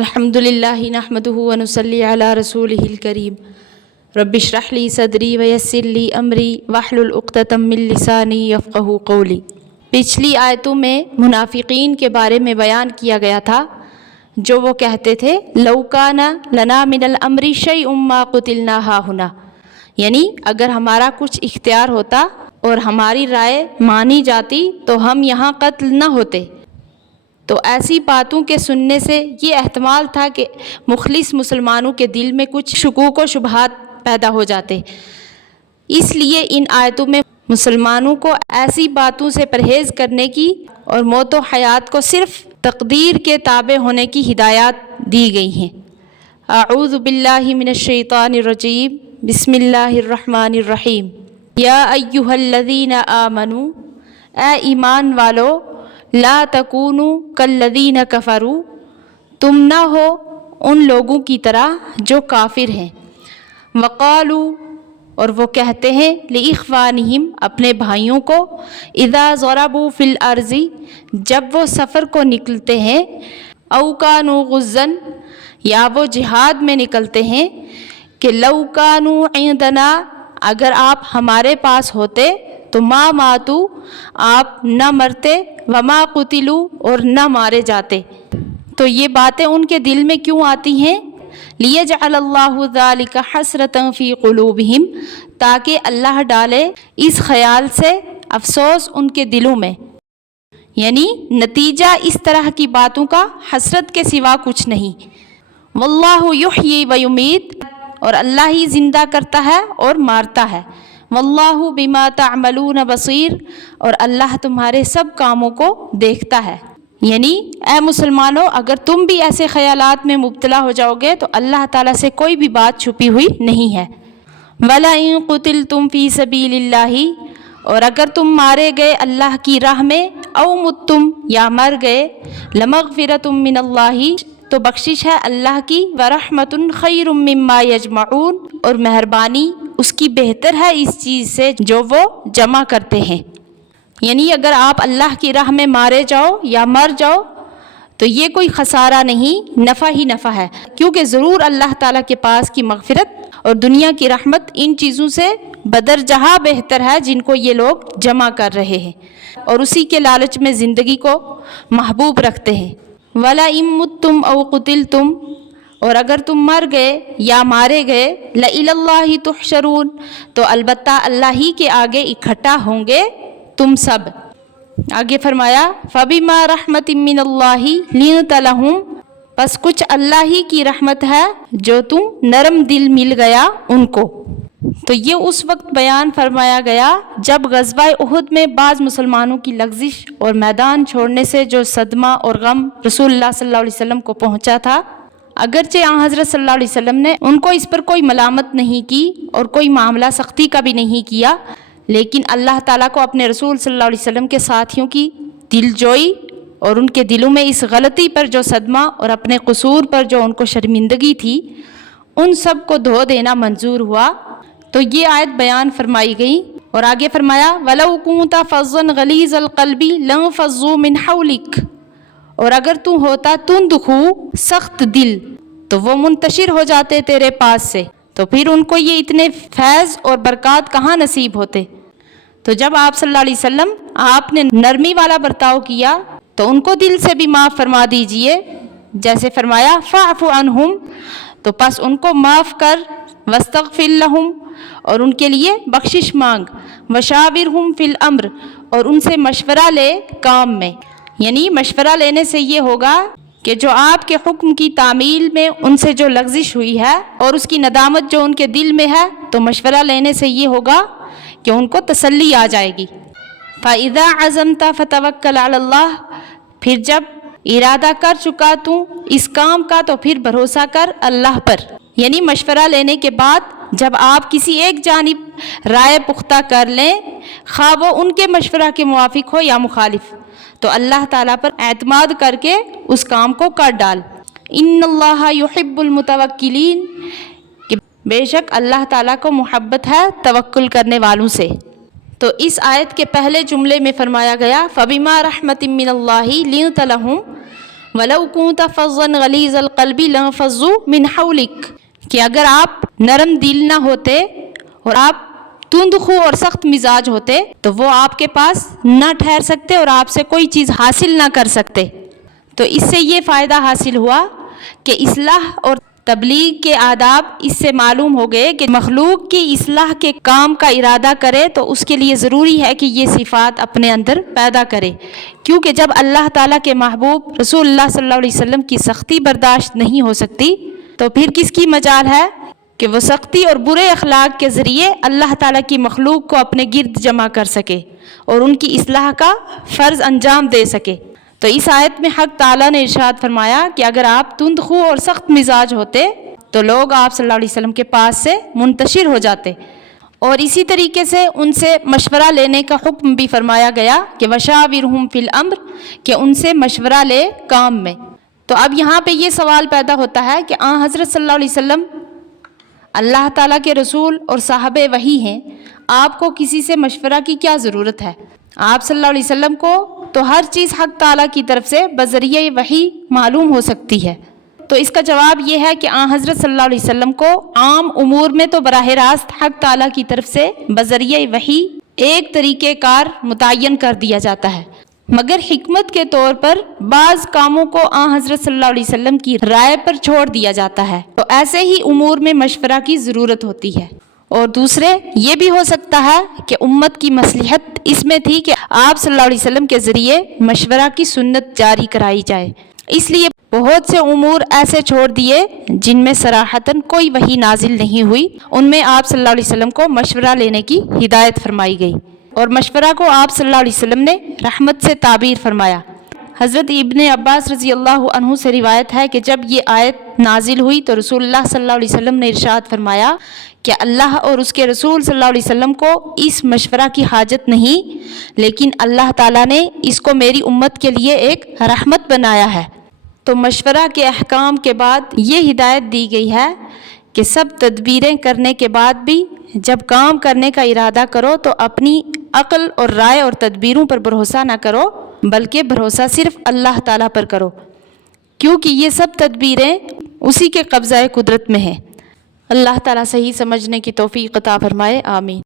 الحمدللہ نحمدہ ونصلی علی رسولہ الکریم رب اشرح لی صدری ویسر لی امری واحلل عقدۃ من لسانی یفقہوا قولی۔ پچھلی آیتوں میں منافقین کے بارے میں بیان کیا گیا تھا جو وہ کہتے تھے لو کان لنا من الامر شیء ما قتلنا ہاہنا، یعنی اگر ہمارا کچھ اختیار ہوتا اور ہماری رائے مانی جاتی تو ہم یہاں قتل نہ ہوتے۔ تو ایسی باتوں کے سننے سے یہ احتمال تھا کہ مخلص مسلمانوں کے دل میں کچھ شکوک و شبہات پیدا ہو جاتے، اس لیے ان آیتوں میں مسلمانوں کو ایسی باتوں سے پرہیز کرنے کی اور موت و حیات کو صرف تقدیر کے تابع ہونے کی ہدایات دی گئی ہیں۔ اعوذ باللہ من الشیطان الرجیم، بسم اللہ الرحمن الرحیم۔ یا ایہا الذین آمنوا، اے ایمان والو، لا تکونوا کالذین کفروا، تم نہ ہو ان لوگوں کی طرح جو کافر ہیں۔ وقالوا، اور وہ کہتے ہیں لإخوانہم، اپنے بھائیوں کو، اذا ضربوا فی الارض، جب وہ سفر کو نکلتے ہیں، او کانوا غزا، یا وہ جہاد میں نکلتے ہیں، کہ لو کانوا عندنا، اگر آپ ہمارے پاس ہوتے تو ما ماتوا، آپ نہ مرتے، وما قتلوا، اور نہ مارے جاتے۔ تو یہ باتیں ان کے دل میں کیوں آتی ہیں؟ لیجعل اللہ ذلک حسرۃ فی قلوبہم، تاکہ اللہ ڈالے اس خیال سے افسوس ان کے دلوں میں، یعنی نتیجہ اس طرح کی باتوں کا حسرت کے سوا کچھ نہیں۔ واللہ یحیی ویمیت، اور اللہ ہی زندہ کرتا ہے اور مارتا ہے۔ واللہ بما تعملون بصیر، اور اللہ تمہارے سب کاموں کو دیکھتا ہے۔ یعنی اے مسلمانوں، اگر تم بھی ایسے خیالات میں مبتلا ہو جاؤ گے تو اللہ تعالیٰ سے کوئی بھی بات چھپی ہوئی نہیں ہے۔ وَلَئِن قُتِلْتُمْ فِي سَبِيلِ اللَّهِ، اور اگر تم مارے گئے اللہ کی راہ میں، او متم، یا مر گئے، لَمَغْفِرَةٌ مِّنَ اللَّهِ، تو بخشش ہے اللہ کی، وَرَحْمَةٌ خَيْرٌ مِّمَّا يَجْمَعُونَ، اور مہربانی اس کی بہتر ہے اس چیز سے جو وہ جمع کرتے ہیں۔ یعنی اگر آپ اللہ کی راہ میں مارے جاؤ یا مر جاؤ تو یہ کوئی خسارہ نہیں، نفع ہی نفع ہے، کیونکہ ضرور اللہ تعالیٰ کے پاس کی مغفرت اور دنیا کی رحمت ان چیزوں سے بدرجہ بہتر ہے جن کو یہ لوگ جمع کر رہے ہیں اور اسی کے لالچ میں زندگی کو محبوب رکھتے ہیں۔ وَلَئِن مُتُّمْ أَوْ قُتِلْتُمْ، اور اگر تم مر گئے یا مارے گئے، لَإِلَى اللَّهِ تُحْشَرُونَ، تو البتہ اللہ ہی کے آگے اکٹھا ہوں گے تم سب۔ آگے فرمایا فَبِمَا رَحْمَةٍ مِّنَ اللَّهِ لِنْتَ لَهُمْ، بس کچھ اللہ ہی کی رحمت ہے جو تم نرم دل مل گیا ان کو۔ تو یہ اس وقت بیان فرمایا گیا جب غزوہ احد میں بعض مسلمانوں کی لغزش اور میدان چھوڑنے سے جو صدمہ اور غم رسول اللہ صلی اللہ علیہ وسلم کو پہنچا تھا، اگرچہ آن حضرت صلی اللہ علیہ وسلم نے ان کو اس پر کوئی ملامت نہیں کی اور کوئی معاملہ سختی کا بھی نہیں کیا، لیکن اللہ تعالیٰ کو اپنے رسول صلی اللہ علیہ وسلم کے ساتھیوں کی دل جوئی اور ان کے دلوں میں اس غلطی پر جو صدمہ اور اپنے قصور پر جو ان کو شرمندگی تھی، ان سب کو دھو دینا منظور ہوا۔ تو یہ آیت بیان فرمائی گئی اور آگے فرمایا وَلَوْ كُنْتَ فَظًّا غَلِيظَ الْقَلْبِ لَانفَضُّوا مِنْ حَوْلِكَ، اور اگر تو ہوتا تند خو، سخت دل، تو وہ منتشر ہو جاتے تیرے پاس سے، تو پھر ان کو یہ اتنے فیض اور برکات کہاں نصیب ہوتے۔ تو جب آپ صلی اللہ علیہ وسلم آپ نے نرمی والا برتاؤ کیا تو ان کو دل سے بھی معاف فرما دیجئے، جیسے فرمایا فَاعْفُ عَنْهُمْ، تو پس ان کو معاف کر، وَاسْتَغْفِرْ لَهُمْ، اور ان کے لیے بخشش مانگ، وَشَاوِرْهُمْ فِي الْأَمْرِ، اور ان سے مشورہ لے کام میں۔ یعنی مشورہ لینے سے یہ ہوگا کہ جو آپ کے حکم کی تعمیل میں ان سے جو لغزش ہوئی ہے اور اس کی ندامت جو ان کے دل میں ہے، تو مشورہ لینے سے یہ ہوگا کہ ان کو تسلی آ جائے گی۔ فَإِذَا عَزَمْتَ فَتَوَكَّلْ عَلَى اللَّهِ، پھر جب ارادہ کر چکا تو اس کام کا تو پھر بھروسہ کر اللہ پر۔ یعنی مشورہ لینے کے بعد جب آپ کسی ایک جانب رائے پختہ کر لیں، خواہ وہ ان کے مشورہ کے موافق ہو یا مخالف، تو اللہ تعالیٰ پر اعتماد کر کے اس کام کو کر ڈال۔ ان اللہ یحب المتوکلین، کہ بے شک اللہ تعالیٰ کو محبت ہے توکل کرنے والوں سے۔ تو اس آیت کے پہلے جملے میں فرمایا گیا فَبِمَا رَحْمَةٍ مِّنَ اللَّهِ لِنْتَ لَهُمْ، وَلَوْ كُنْتَ فَظًّا غَلِيظَ الْقَلْبِ لَانفَضُّوا مِنْ حَوْلِكَ، کہ اگر آپ نرم دل نہ ہوتے اور آپ تند خو اور سخت مزاج ہوتے تو وہ آپ کے پاس نہ ٹھہر سکتے اور آپ سے کوئی چیز حاصل نہ کر سکتے۔ تو اس سے یہ فائدہ حاصل ہوا کہ اصلاح اور تبلیغ کے آداب اس سے معلوم ہو گئے کہ مخلوق کی اصلاح کے کام کا ارادہ کرے تو اس کے لیے ضروری ہے کہ یہ صفات اپنے اندر پیدا کرے، کیونکہ جب اللہ تعالیٰ کے محبوب رسول اللہ صلی اللہ علیہ وسلم کی سختی برداشت نہیں ہو سکتی تو پھر کس کی مجال ہے کہ وہ سختی اور برے اخلاق کے ذریعے اللہ تعالیٰ کی مخلوق کو اپنے گرد جمع کر سکے اور ان کی اصلاح کا فرض انجام دے سکے۔ تو اس آیت میں حق تعالیٰ نے ارشاد فرمایا کہ اگر آپ تند خو اور سخت مزاج ہوتے تو لوگ آپ صلی اللہ علیہ وسلم کے پاس سے منتشر ہو جاتے، اور اسی طریقے سے ان سے مشورہ لینے کا حکم بھی فرمایا گیا کہ وشاورہم فی الامر، کہ ان سے مشورہ لے کام میں۔ تو اب یہاں پہ یہ سوال پیدا ہوتا ہے کہ حضرت صلی اللہ علیہ وسلم اللہ تعالیٰ کے رسول اور صاحب وحی ہیں، آپ کو کسی سے مشورہ کی کیا ضرورت ہے؟ آپ صلی اللہ علیہ وسلم کو تو ہر چیز حق تعالیٰ کی طرف سے بذریعہ وحی معلوم ہو سکتی ہے۔ تو اس کا جواب یہ ہے کہ حضرت صلی اللہ علیہ وسلم کو عام امور میں تو براہ راست حق تعالیٰ کی طرف سے بذریعہ وحی ایک طریقہ کار متعین کر دیا جاتا ہے، مگر حکمت کے طور پر بعض کاموں کو حضرت صلی اللہ علیہ وسلم کی رائے پر چھوڑ دیا جاتا ہے، تو ایسے ہی امور میں مشورہ کی ضرورت ہوتی ہے۔ اور دوسرے یہ بھی ہو سکتا ہے کہ امت کی مصلحت اس میں تھی کہ آپ صلی اللہ علیہ وسلم کے ذریعے مشورہ کی سنت جاری کرائی جائے، اس لیے بہت سے امور ایسے چھوڑ دیے جن میں صراحتاً کوئی وحی نازل نہیں ہوئی، ان میں آپ صلی اللہ علیہ وسلم کو مشورہ لینے کی ہدایت فرمائی گئی، اور مشورہ کو آپ صلی اللہ علیہ وسلم نے رحمت سے تعبیر فرمایا۔ حضرت ابن عباس رضی اللہ عنہ سے روایت ہے کہ جب یہ آیت نازل ہوئی تو رسول اللہ صلی اللہ علیہ وسلم نے ارشاد فرمایا کہ اللہ اور اس کے رسول صلی اللہ علیہ وسلم کو اس مشورہ کی حاجت نہیں، لیکن اللہ تعالیٰ نے اس کو میری امت کے لیے ایک رحمت بنایا ہے۔ تو مشورہ کے احکام کے بعد یہ ہدایت دی گئی ہے کہ سب تدبیریں کرنے کے بعد بھی جب کام کرنے کا ارادہ کرو تو اپنی عقل اور رائے اور تدبیروں پر بھروسہ نہ کرو، بلکہ بھروسہ صرف اللہ تعالیٰ پر کرو، کیونکہ یہ سب تدبیریں اسی کے قبضہ قدرت میں ہیں۔ اللہ تعالیٰ صحیح سمجھنے کی توفیق عطا فرمائے، آمین۔